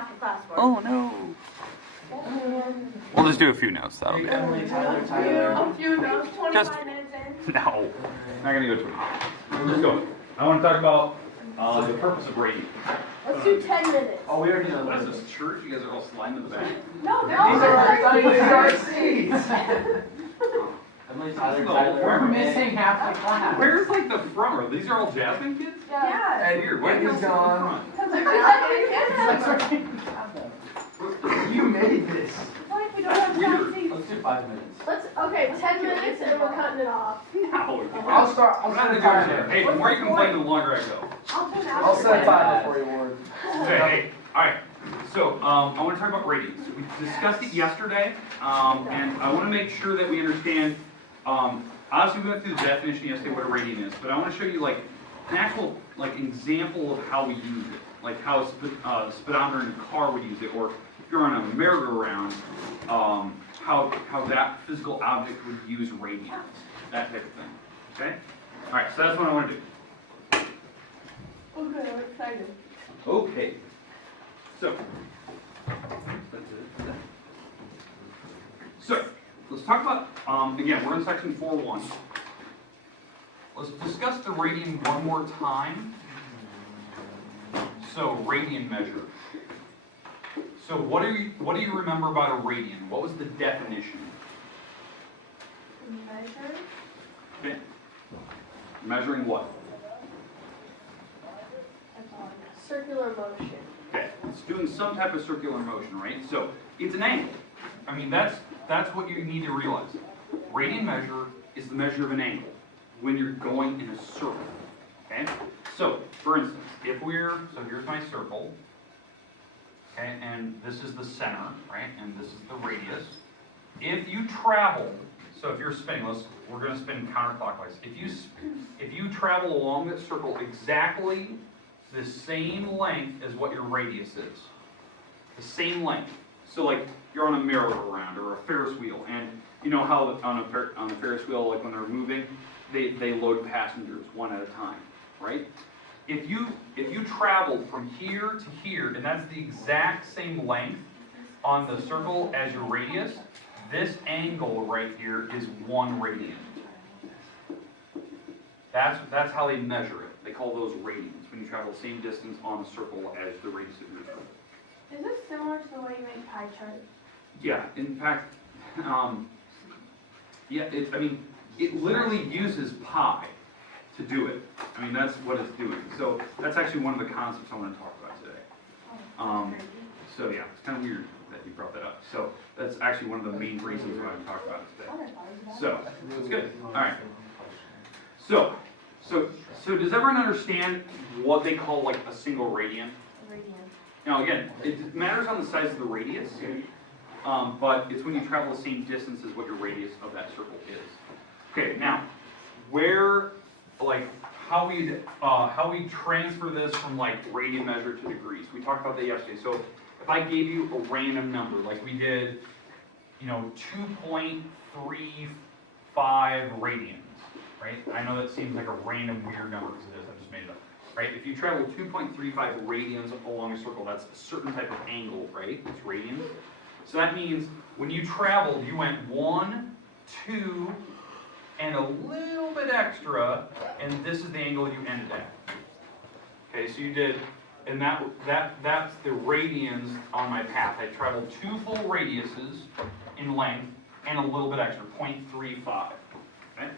after class work. Oh no. We'll just do a few notes. That'll be it. A few notes, 25 Just- minutes in. No, not gonna go 20. Let's go. I want to talk about the purpose of rating. Let's do 10 minutes. Oh, we already know What this. is this church? You guys are all sliding in the back. No, These are our seats. Emily, We're missing half the class. Where's like the front row? These are all Jasmine kids? Yeah. And Weird. Why Andy's is gone? You made this. Like we don't have time to. Let's do 5 minutes. Okay, 10 minutes and we're cutting it off. No. I'll start a timer. Hey, the more you complain, the longer I go. I'll set a timer for you, Ward. Hey, alright. So, I want to talk about ratings. We discussed it yesterday, and I want to make sure that we understand, obviously we went through the definition yesterday what a rating is, but I want to show you like an actual example of how we use it. Like how a speedometer in a car would use it, or if you're on a merry-go-round, how that physical object would use radians, that type of thing. Okay? Alright, so that's what I want to do. Okay, I'm excited. Okay. So, let's talk about, again, we're in section 4.1. Let's discuss the radian one more time. So, radian measure. So, what do you remember about a radian? What was the definition? Measure. Okay. Measuring what? Circular motion. Okay, it's doing some type of circular motion, right? So it's an angle. I mean, that's what you need to realize. Radian measure is the measure of an angle when you're going in a circle. Okay? So, for instance, so here's my circle. Okay, and this is the center, right? And this is the radius. If you travel, so if you're spinning, we're going to spin counterclockwise. If you travel along that circle exactly the same length as what your radius is. The same length. So like you're on a merry-go-round or a Ferris wheel, and you know how on a Ferris wheel, like when they're moving, they load passengers one at a time, right? If you travel from here to here, and that's the exact same length on the circle as your radius, this angle right here is 1 radian. That's how they measure it. They call those radians, when you travel the same distance on a circle as the radius of your circle. Is this similar to the way you make pie charts? Yeah, in fact, it literally uses pi to do it. I mean, that's what it's doing. So that's actually one of the concepts I want to talk about today. So yeah, it's kind of weird that you brought that up. So that's actually one of the main reasons why I'm talking about it today. So, that's good. All right. So does everyone understand what they call like a single radian? Now again, it matters on the size of the radius, but it's when you travel the same distance as what your radius of that circle is. Okay, now how we transfer this from like radian measure to degrees. We talked about that yesterday. So if I gave you a random number, like we did, 2.35 radians. Right? I know that seems like a random weird number because it is, I just made it up. Right? If you travel 2.35 radians along a circle, that's a certain type of angle, right? It's radians. So that means when you traveled, you went 1, 2, and a little bit extra, and this is the angle you ended at. Okay, so you did, and that's the radians on my path. I traveled 2 full radiuses in length and a little bit extra, 0.35. Okay?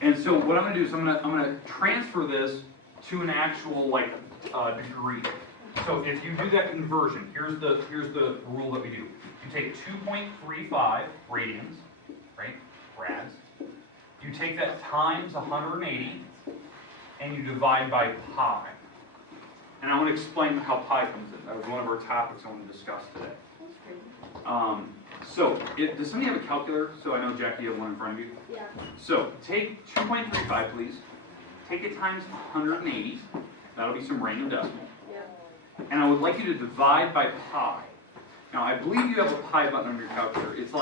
And so what I'm going to do is I'm going to transfer this to an actual degree. So if you do that conversion, here's the rule that we do. You take 2.35 radians, right? Rads. You take that times 180, and you divide by pi. And I want to explain how pi comes in. That was one of our topics I want to discuss today. Does somebody have a calculator? So I know, Jackie, you have one in front of you. Yeah. So take 2.35, please. Take it times 180. That'll be some random decimal. Yeah. And I would like you to divide by pi. Now, I believe you have a pi button on your calculator. It's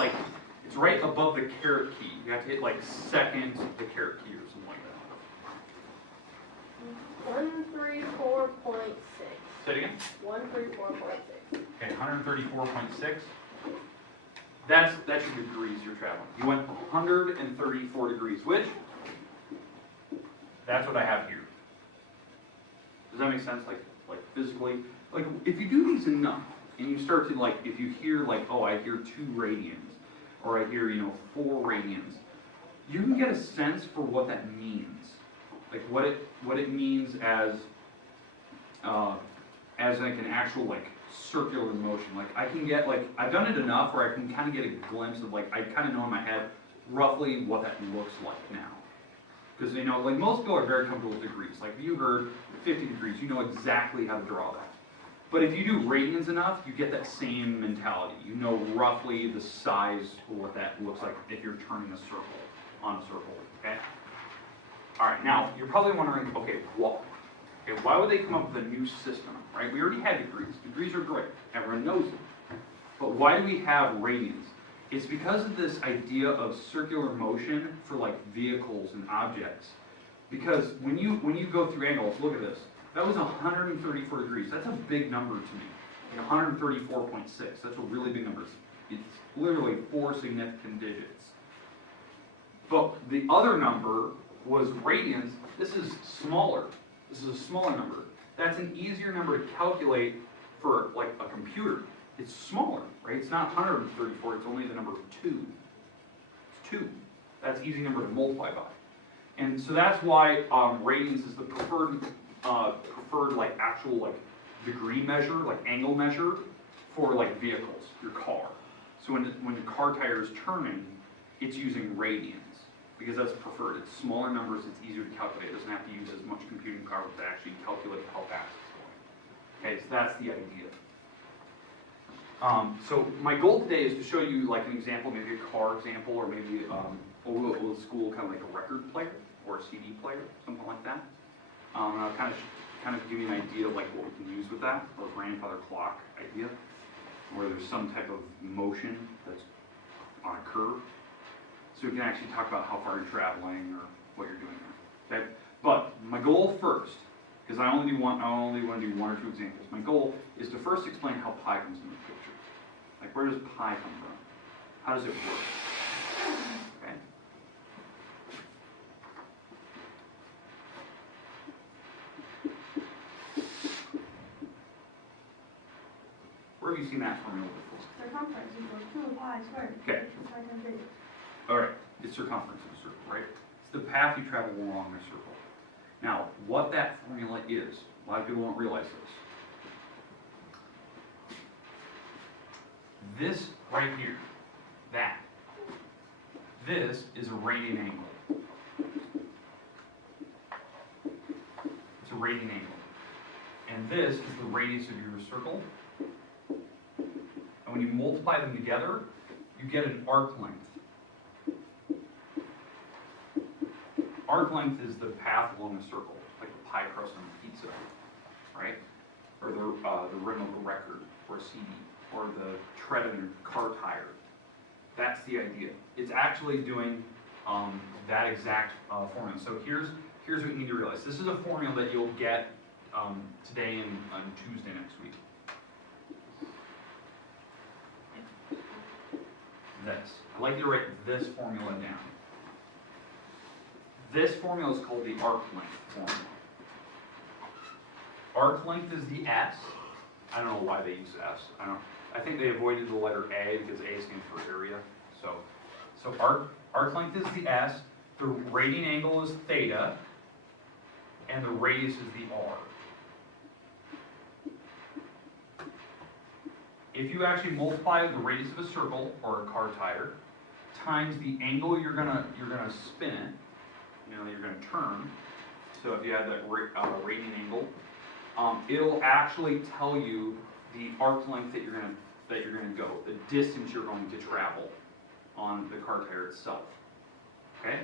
right above the caret key. You have to hit second the caret key or something like that. 134.6. Say it again. 134.6. Okay, 134.6. That's your degrees you're traveling. You went 134 degrees, which, that's what I have here. Does that make sense? Like physically? Like, if you do these enough, and you start to, like, if you hear, like, oh, I hear 2 radians, or I hear, 4 radians, you can get a sense for what that means. Like, what it means as like an actual, like, circular motion. Like, I can get, like, I've done it enough where I can kind of get a glimpse of, like, I kind of know in my head roughly what that looks like now. Because, like, most people are very comfortable with degrees. Like, if you heard 50 degrees, you know exactly how to draw that. But if you do radians enough, you get that same mentality. You know roughly the size of what that looks like if you're turning a circle on a circle, okay? All right, now, you're probably wondering, okay, why would they come up with a new system, right? We already had degrees. Degrees are great. Everyone knows them. But why do we have radians? It's because of this idea of circular motion for, like, vehicles and objects. Because when you go through angles, look at this. That was 134 degrees. That's a big number to me. 134.6. That's a really big number. It's literally 4 significant digits. But the other number was radians. This is smaller. This is a smaller number. That's an easier number to calculate for, like, a computer. It's smaller, right? It's not 134. It's only the number 2. It's 2. That's an easy number to multiply by. And so that's why radians is the preferred like actual like degree measure, like angle measure for like vehicles, your car. So when your car tire is turning, it's using radians because that's preferred. It's smaller numbers, it's easier to calculate. It doesn't have to use as much computing power to actually calculate how fast it's going. Okay, so that's the idea. So my goal today is to show you like an example, maybe a car example, or maybe a little school kind of like a record player or a CD player, something like that. And I'll kind of give you an idea of like what we can use with that, or grandfather clock idea, where there's some type of motion that's on a curve. So we can actually talk about how far you're traveling or what you're doing there. Okay? But my goal first, because I only want to do 1 or 2 examples. My goal is to first explain how pi comes into the picture. Like, where does pi come from? How does it work? Okay? Where have you seen that formula before? Circumference equals 2 pi squared. Okay. All right. It's circumference of a circle, right? It's the path you travel along a circle. Now, what that formula is, a lot of people don't realize this. This right here, this is a radian angle. It's a radian angle. And this is the radius of your circle. And when you multiply them together, you get an arc length. Arc length is the path along a circle, like the pie crust on a pizza, right? Or the rim of a record, or a CD, or the tread of your car tire. That's the idea. It's actually doing that exact formula. So here's what you need to realize. This is a formula that you'll get today and on Tuesday next week. This. I'd like you to write this formula down. This formula is called the arc length formula. Arc length is the S. I don't know why they use S. I think they avoided the letter A because A stands for area. So arc length is the S. The radian angle is theta, and the radius is the R. If you actually multiply the radius of a circle or a car tire times the angle you're gonna spin it, you're gonna turn. So if you have that radian angle, it'll actually tell you the arc length that you're gonna go, the distance you're going to travel on the car tire itself. Okay?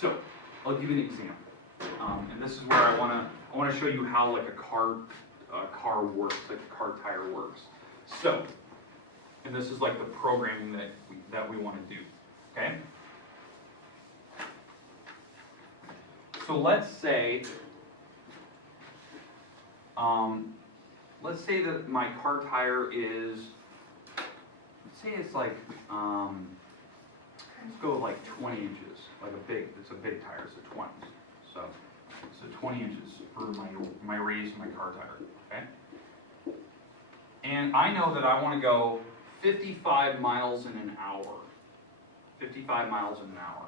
So I'll give you an example, and this is where I wanna show you how like a car works, like a car tire works. So, and this is like the programming that we want to do. Okay? So let's say let's say that my car tire is, let's say it's like, let's go with like 20 inches, like it's a big tire, it's a 20. So 20 inches for my radius of my car tire, okay? And I know that I want to go 55 miles in an hour. 55 miles in an hour.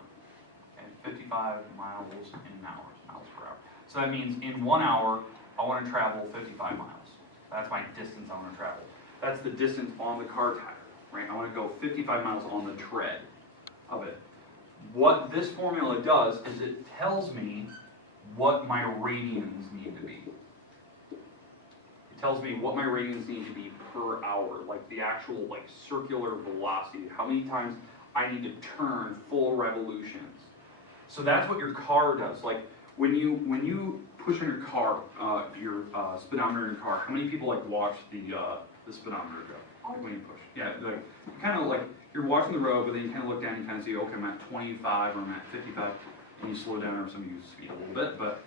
Okay, 55 miles in an hour, miles per hour. So that means in 1 hour, I want to travel 55 miles. That's my distance I want to travel. That's the distance on the car tire, right? I want to go 55 miles on the tread of it. What this formula does is it tells me what my radians need to be. It tells me what my radians need to be per hour, like the actual like circular velocity, how many times I need to turn full revolutions. So that's what your car does. Like when you push on your car, your speedometer in your car, how many people like watch the speedometer go? Like when you push, yeah, like kind of like you're watching the road, but then you kind of look down and kind of see, okay, I'm at 25 or I'm at 55, and you slow down, or some of you speed a little bit, but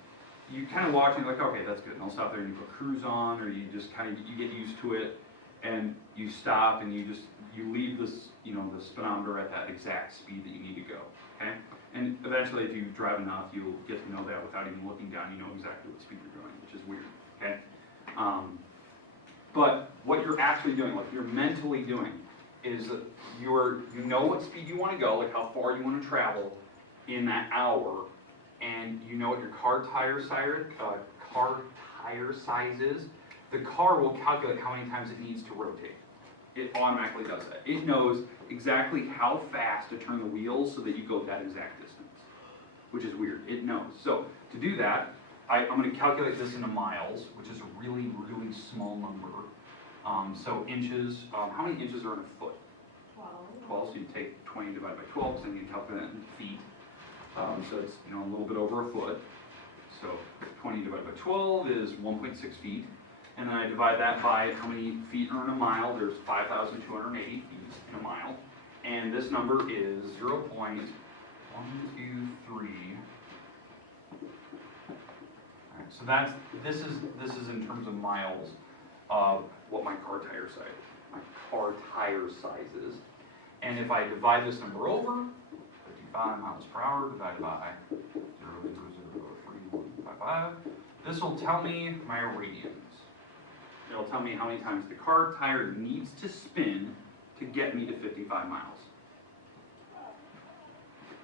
you kind of watch and you're like, okay, that's good, and I'll stop there, and you put cruise on, or you just kind of you get used to it, and you stop and you leave this, you know, the speedometer at that exact speed that you need to go, okay? And eventually, if you drive enough, you'll get to know that without even looking down. You know exactly what speed you're going, which is weird, okay? But what you're actually doing, what you're mentally doing, is that you know what speed you want to go, like how far you want to travel in that hour, and you know what your car tire size is. The car will calculate how many times it needs to rotate. It automatically does that. It knows exactly how fast to turn the wheels so that you go that exact distance, which is weird. It knows. So to do that, I'm going to calculate this into miles, which is a really, really small number. So inches, how many inches are in a foot? 12. So you take 20 divided by 12, so then you calculate that in feet. So it's, you know, a little bit over a foot. So 20 divided by 12 is 1.6 feet. And then I divide that by how many feet are in a mile. There's 5,280 feet in a mile. And this number is 0.123. Alright, so this is in terms of miles of what my car tire size is. And if I divide this number over, 55 miles per hour divided by 0.00355, this will tell me my radians. It'll tell me how many times the car tire needs to spin to get me to 55 miles.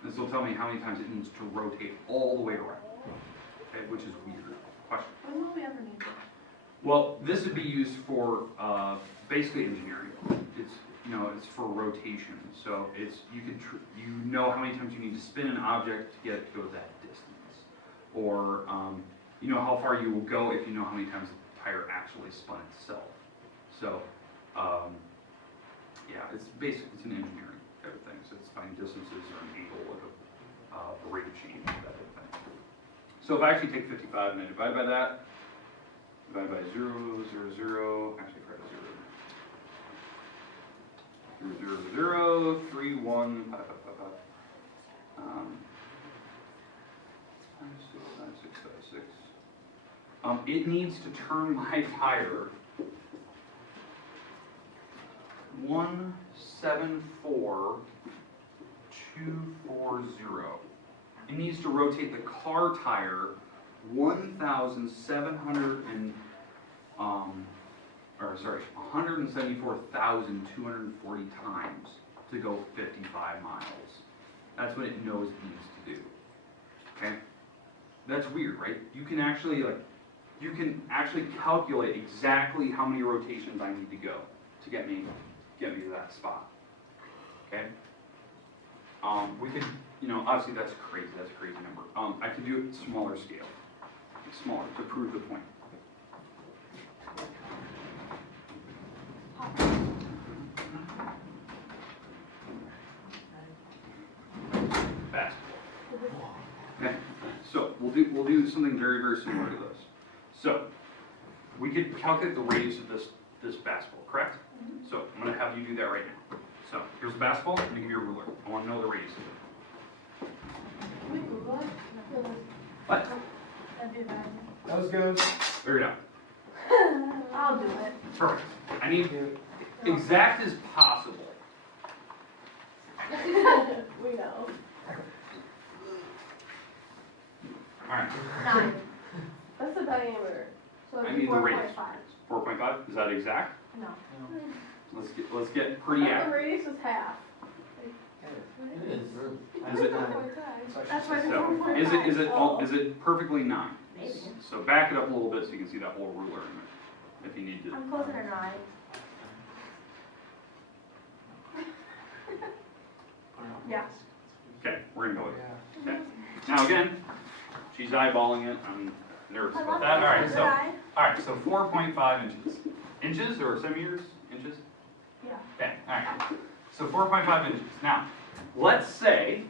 This will tell me how many times it needs to rotate all the way around, okay, which is weird. Question? When will we ever need that? Well, this would be used for basically engineering. It's for rotation. So you know how many times you need to spin an object to get it to go that distance, or you know how far you will go if you know how many times the tire actually spun itself. So yeah, it's an engineering type of thing. So it's finding distances or an angle of the rate of change, that type of thing. So if I actually take 55 and I divide by that, divide by 0, 0, 0, actually try to 0, 0, 0, 3, 1, 5, 5, 5, 5. 6. It needs to turn my tire 174,240. It needs to rotate the car tire 174,240 times to go 55 miles. That's what it knows it needs to do. Okay? That's weird, right? You can actually calculate exactly how many rotations I need to go to get me to that spot. Okay? We could, obviously that's crazy. That's a crazy number. I could do it smaller scale, smaller to prove the point. Basketball. Okay, so we'll do something very, very similar to this. So we could calculate the radius of this basketball, correct? Mm-hmm. So I'm going to have you do that right now. So here's the basketball. I'm going to give you a ruler. I want to know the radius of it. Can we Google it? What? That'd be bad. That was good. Figure it out. I'll do it. Perfect. I need exact as possible. We know. Alright, 9. That's the diameter. So I it'd need be the radius. 4.5. 4.5, is that exact? No. Let's get pretty The accurate. radius is half. It is. Is it, That's why so, the is it perfectly 9? Maybe. So back it up a little bit so you can see that whole ruler in it, if you need to. I'm closer to 9. Yeah. Okay, we're gonna go with it. Okay. Now again, she's eyeballing it, I'm nervous about that. Alright, so 4.5 inches. Inches or centimeters? Inches? Yeah. Okay, alright. So 4.5 inches. Now, let's say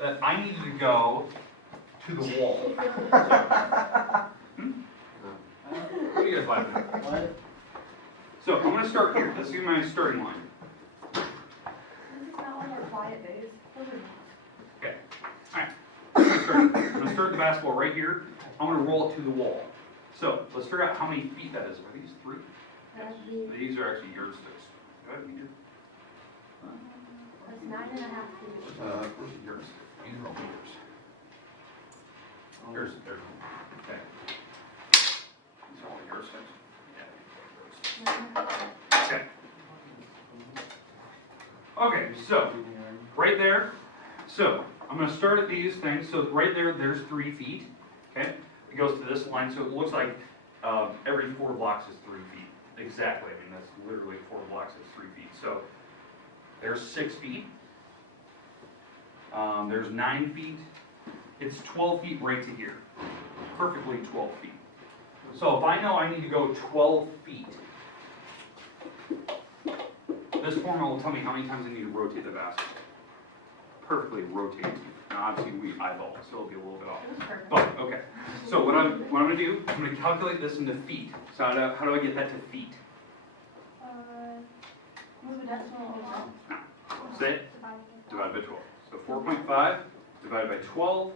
that I needed to go to the wall. What do you guys laughing at? What? So I'm gonna start here. This is my starting line. This is not one of our quiet days. Okay. Alright. I'm gonna start the basketball right here. I'm gonna roll it to the wall. So let's figure out how many feet that is. Are these 3? That'd be, These are actually yardsticks. Go ahead, meter. that's 9.5 feet. Where's the yardstick? These are all meters. Here's, there. Okay. These are all yardsticks. Yeah. Okay. Okay, so, right there, so, I'm gonna start at these things, so right there, there's 3 feet, okay? It goes to this line, so it looks like, every 4 blocks is 3 feet, exactly, I mean, that's literally 4 blocks is 3 feet, so, there's 6 feet, there's 9 feet, it's 12 feet right to here, perfectly 12 feet. So if I know I need to go 12 feet, this formula will tell me how many times I need to rotate the basket. Perfectly rotate. Now obviously we eyeball, so it'll be a little bit off. It was perfect. But, okay. So what I'm gonna do, I'm gonna calculate this into feet. So how do I get that to feet? Move a decimal over. Say it, divided by 12. So 4.5 divided by 12,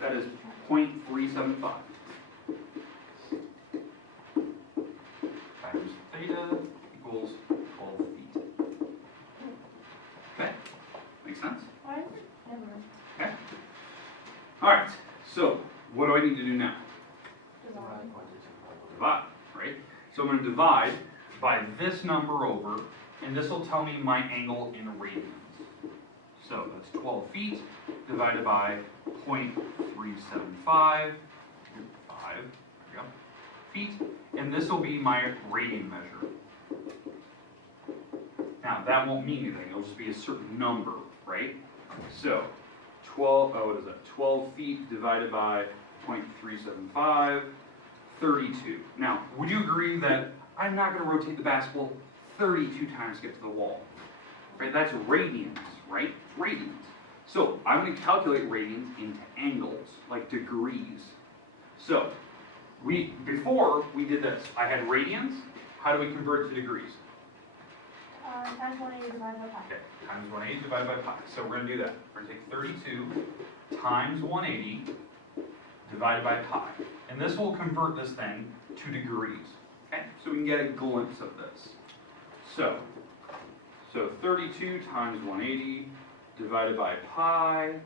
that is 0.375. Times theta equals 12 feet. Okay, makes sense? Why is it? Never mind. Okay. All right, so what do I need to do now? Divide, right? So I'm going to divide by this number over, and this will tell me my angle in radians. So that's 12 feet divided by 0.375, 5, there we go, feet, and this will be my radian measure. Now, that won't mean anything, it'll just be a certain number, right? So, 12 feet divided by 0.375, 32. Now, would you agree that I'm not going to rotate the basketball 32 times to get to the wall? Right, that's radians, right? Radians. So, I'm going to calculate radians into angles, like degrees. So, before we did this, I had radians. How do we convert it to degrees? Times 180 divided by pi. Okay, times 180 divided by pi. So we're going to do that. We're going to take 32 times 180 divided by pi. And this will convert this thing to degrees. Okay, so we can get a glimpse of this. So 32 times 180 divided by pi,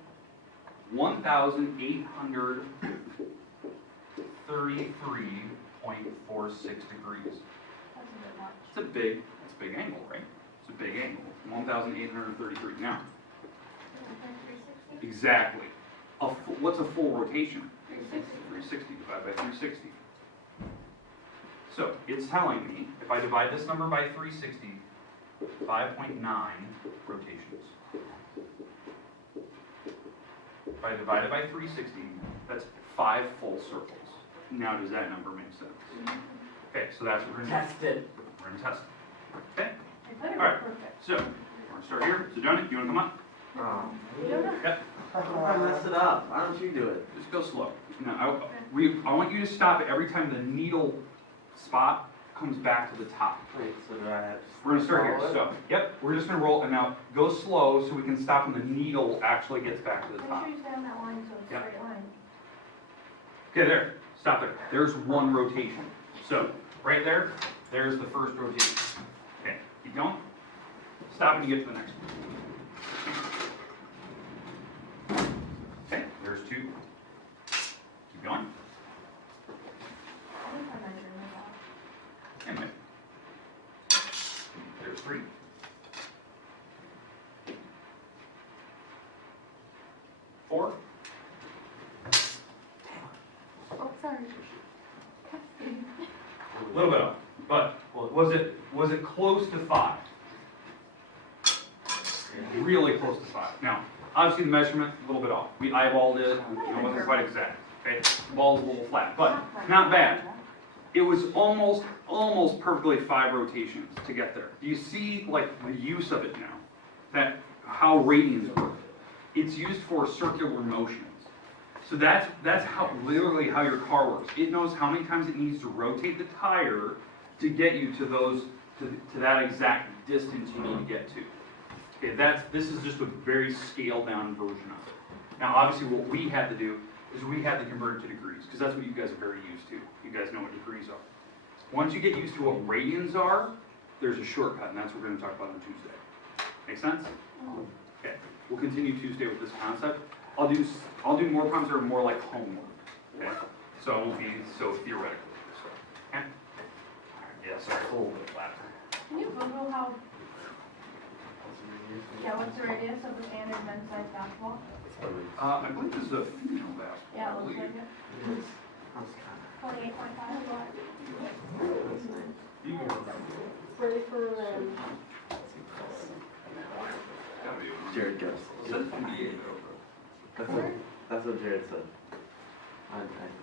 1,833.46 degrees. That's a bit much. It's a big angle, right? It's a big angle. 1,833. Now, 360? exactly. What's a full rotation? 360. 360 divided by 360. So it's telling me, if I divide this number by 360, 5.9 rotations. If I divide it by 360, that's 5 full circles. Now does that number make sense? Okay, so that's what we're going to Test it. We're going to test it. Okay? It better be All right. perfect. So, we're going to start here. So, Johnny, you want to come up? We don't know. Yep. I messed it up. Why don't you do it? Just go slow. Now, I want you to stop it every time the needle spot comes back to the top. Wait, so do I have to? We're going to start here. follow it? So, yep, we're just going to roll. And now, go slow so we can stop when the needle actually gets back to the Make top. sure you stay on that line so it's a Yep. straight line. Okay, there. Stop there. There's one rotation. So, right there, there's the first rotation. Okay, keep going. Stop when you get to the next one. Okay, there's 2. Keep going. I think I'm measuring this out. Anyway. There's 3. 4. Oh, sorry. A little bit off, but was it close to 5? Really close to 5. Now, obviously the measurement a little bit off. We eyeballed it. It wasn't quite exact. Okay, the ball's a little flat, but not bad. It was almost perfectly 5 rotations to get there. Do you see like the use of it now? That how radians work. It's used for circular motions. So that's how literally how your car works. It knows how many times it needs to rotate the tire to get you to those to that exact distance you need to get to. Okay, this is just a very scaled down version of it. Now obviously what we had to do is we had to convert it to degrees, because that's what you guys are very used to. You guys know what degrees are. Once you get used to what radians are, there's a shortcut, and that's what we're going to talk about on Tuesday. Make sense? Okay. We'll continue Tuesday with this concept. I'll do more problems that are more like homework. Okay? So it won't be so theoretical. Okay? All right. Yeah, sorry, a little bit flat. Can you Google how, what's the radius of the standard men's size basketball? I believe this is a female basketball. Yeah, it I looks believe. like it. That's kind 28.5. of, that's nice. You can work on Ready for Gotta be over. Jared goes. It says 28 over. That's what Jared said.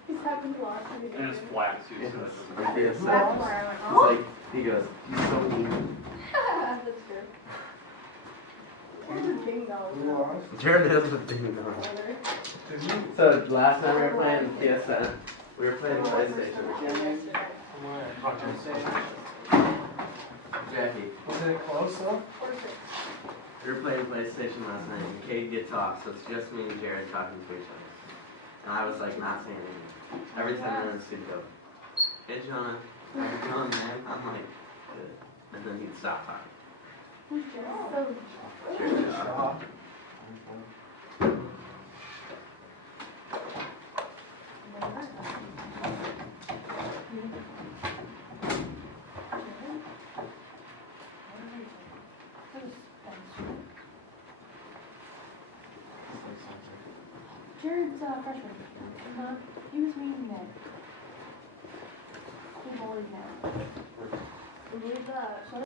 He's having a lot to do. And it's flat too, so that doesn't. Yes. That's where I went It's wrong. like, he goes, he's so mean. That's true. Here's a ding dong. Jared is a thing now. So last night we were playing PSN. We were playing PlayStation. Jackie, Was it close though? we were playing PlayStation last night and Kate gets off, so it's just me and Jared talking to each other. And I was like not saying anything. Every 10 minutes he'd go, "Hey Jonah, how you doing, man?" I'm like, "Good." And then he'd stop talking. Who's Joe? Jared, Jared's freshman. He was mean then. He bullied now. Believe that.